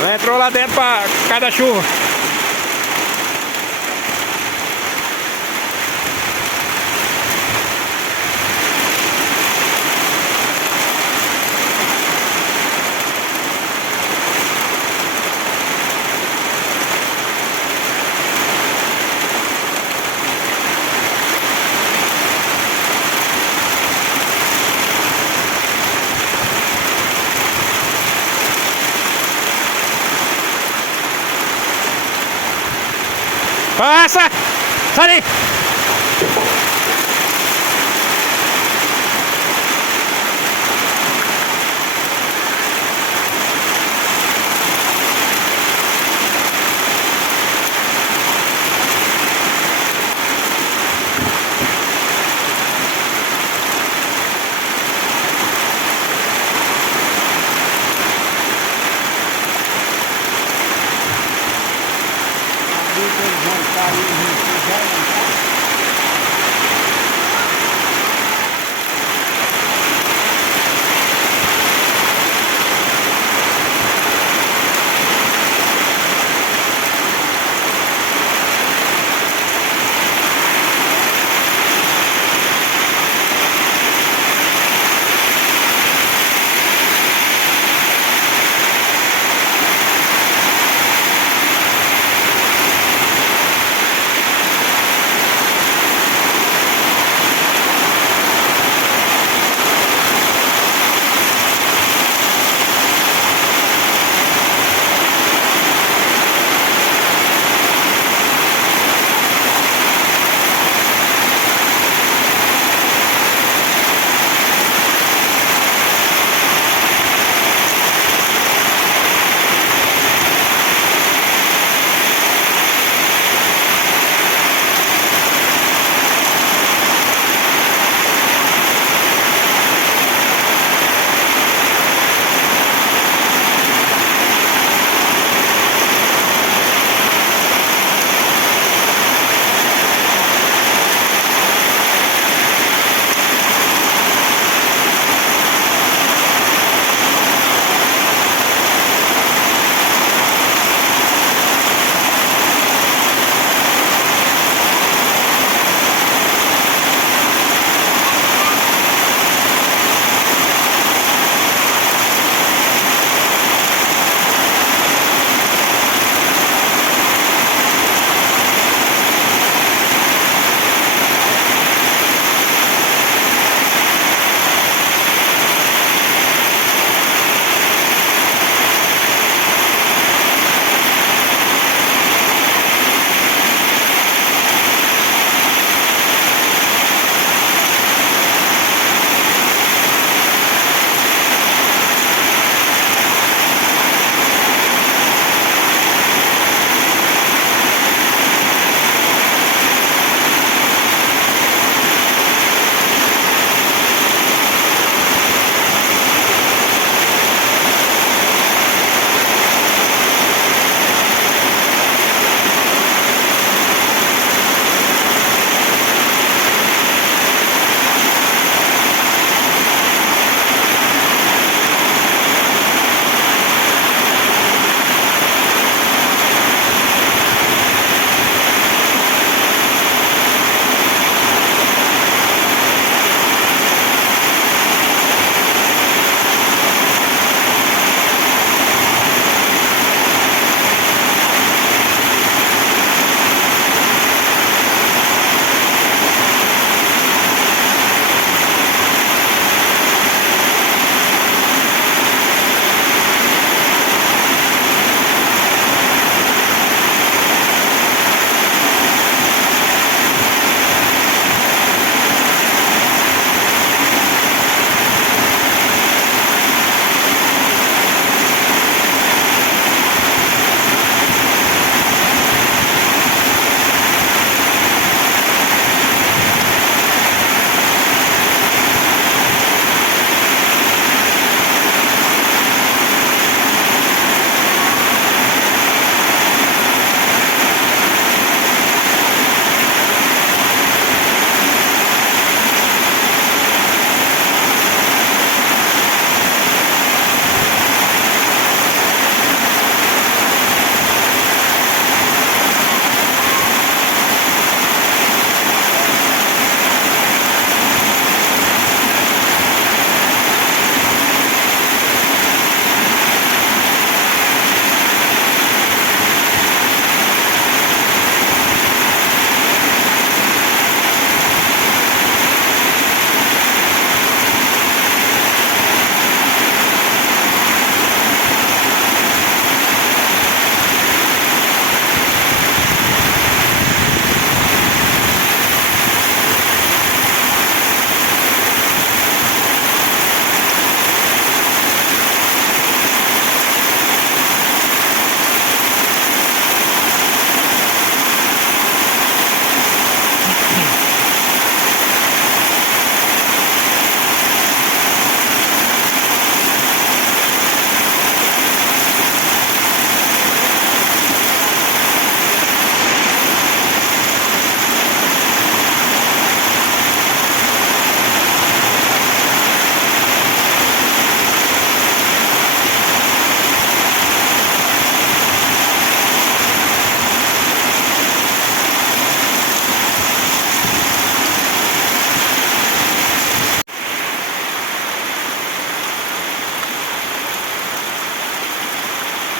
Ela entrou lá dentro pra cada chuva. Passa! Sai daí!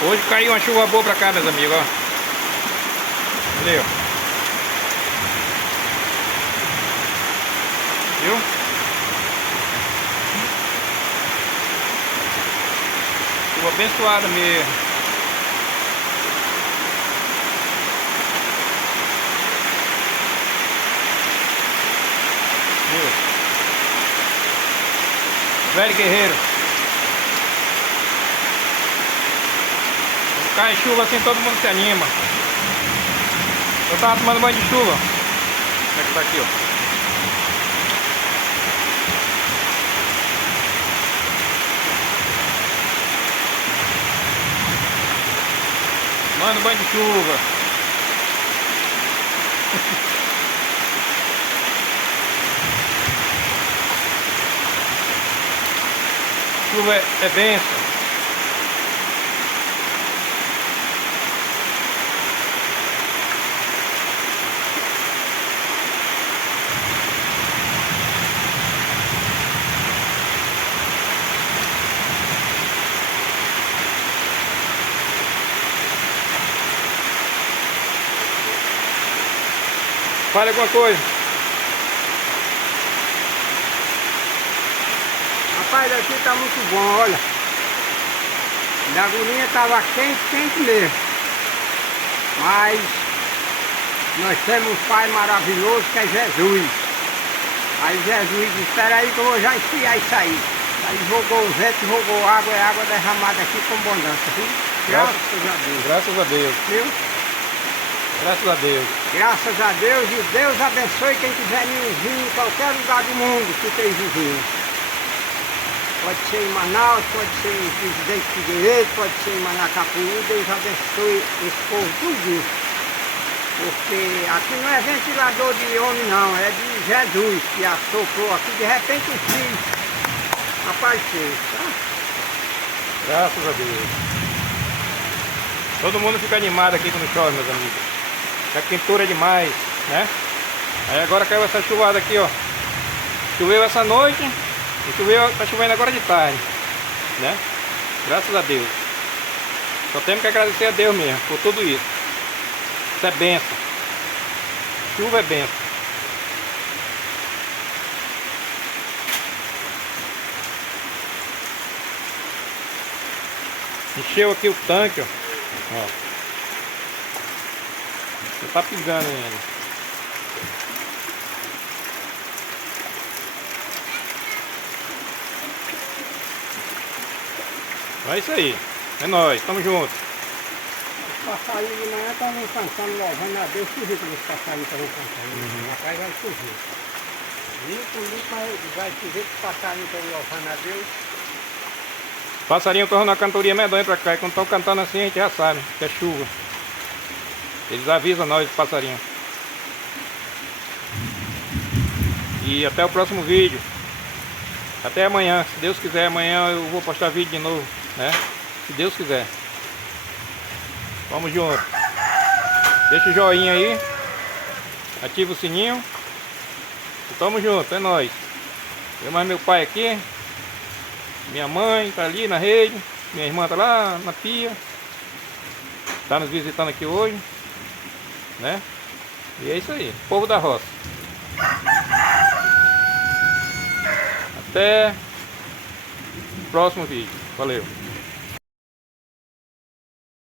Hoje caiu uma chuva boa pra cá, meus amigos, ó. Valeu. Viu? Chuva abençoada mesmo. Viu? Velho guerreiro. Quando cai chuva assim todo mundo se anima. Eu tava tomando banho de chuva. Como é que tá aqui, ó? Tomando banho de chuva. Chuva é bênção. Fale alguma coisa. Rapaz, aqui tá muito bom, olha. A agonia tava quente, quente mesmo. Mas nós temos um pai maravilhoso que é Jesus. Aí Jesus disse, espera aí que eu vou já esfriar isso aí. Aí jogou o vento, jogou água, é água derramada aqui com abundância, viu? Graças a Deus. Graças a Deus. Viu? Graças a Deus. Graças a Deus e Deus abençoe quem quiser vinho em qualquer lugar do mundo que esteja vinho. Pode ser em Manaus, pode ser em Presidente Figueiredo, pode ser em Manacapuí, Deus abençoe esse povo tudinho. Porque aqui não é ventilador de homem não, é de Jesus que assoprou aqui, de repente o frio apareceu, tá? Graças a Deus. Todo mundo fica animado aqui quando chove, meus amigos. A quentura é demais, né? Aí agora caiu essa chuvada aqui, ó. Choveu essa noite e choveu, tá chovendo agora de tarde, né? Graças a Deus. Só temos que agradecer a Deus mesmo por tudo isso. Isso é bênção. Chuva é bênção. Encheu aqui o tanque, ó. Ó. Já tá pingando ainda. É isso aí. É nóis. Tamo junto. Os passarinhos de manhã estavam cantando, louvando a Deus. Tu viu como os passarinhos estavam cantando? Rapaz, vai chover. Limpo, mas vai chover que os passarinhos estão louvando a Deus. Passarinho correndo na cantoria medonha pra cá. E quando estão cantando assim, a gente já sabe que é chuva. Eles avisam nós, os passarinhos. E até o próximo vídeo. Até amanhã. Se Deus quiser, amanhã eu vou postar vídeo de novo, né? Se Deus quiser. Vamos junto. Deixa o joinha aí. Ativa o sininho. E tamo junto, é nóis. Eu mais meu pai aqui. Minha mãe tá ali na rede. Minha irmã tá lá na pia. Tá nos visitando aqui hoje, né? E é isso aí, povo da roça. Até o próximo vídeo. Valeu.